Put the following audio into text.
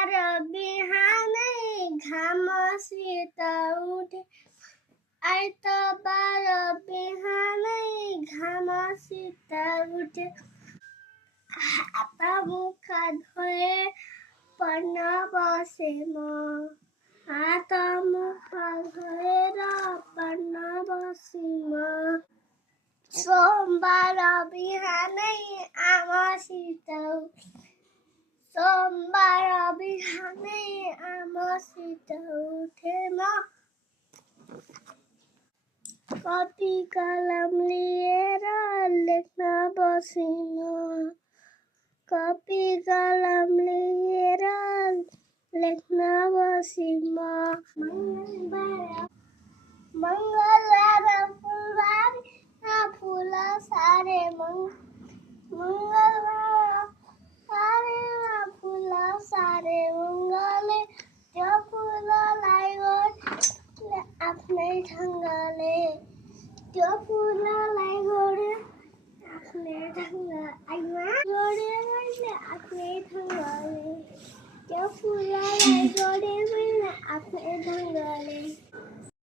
सोमबार बिहानै घाम शीत उठे आइतबार बिहानै घाम शीत उठे हात मुख धोए पढ्न बसे म हात मुख धोएर पढ्न बसे म सोमबार बिहानै आमासित सोमबार बिहानै आमासित उठे म कपी कलम लिएर लेख्न बसे म कपी कलम लिएर लेख्न बसे म मङ्गलबार फुलबारीमा फुल सारे मङ्गलबारमा फुल सारे मङ्गलले त्यो फुललाई गोड्यो आफ्नै ढङ्गले त्यो फुललाई गोड्यो आफ्नै ढङ्गले गोड्यो मैले आफ्नै ढङ्गले त्यो फुललाई गोड्यो मैले आफ्नै ढङ्गले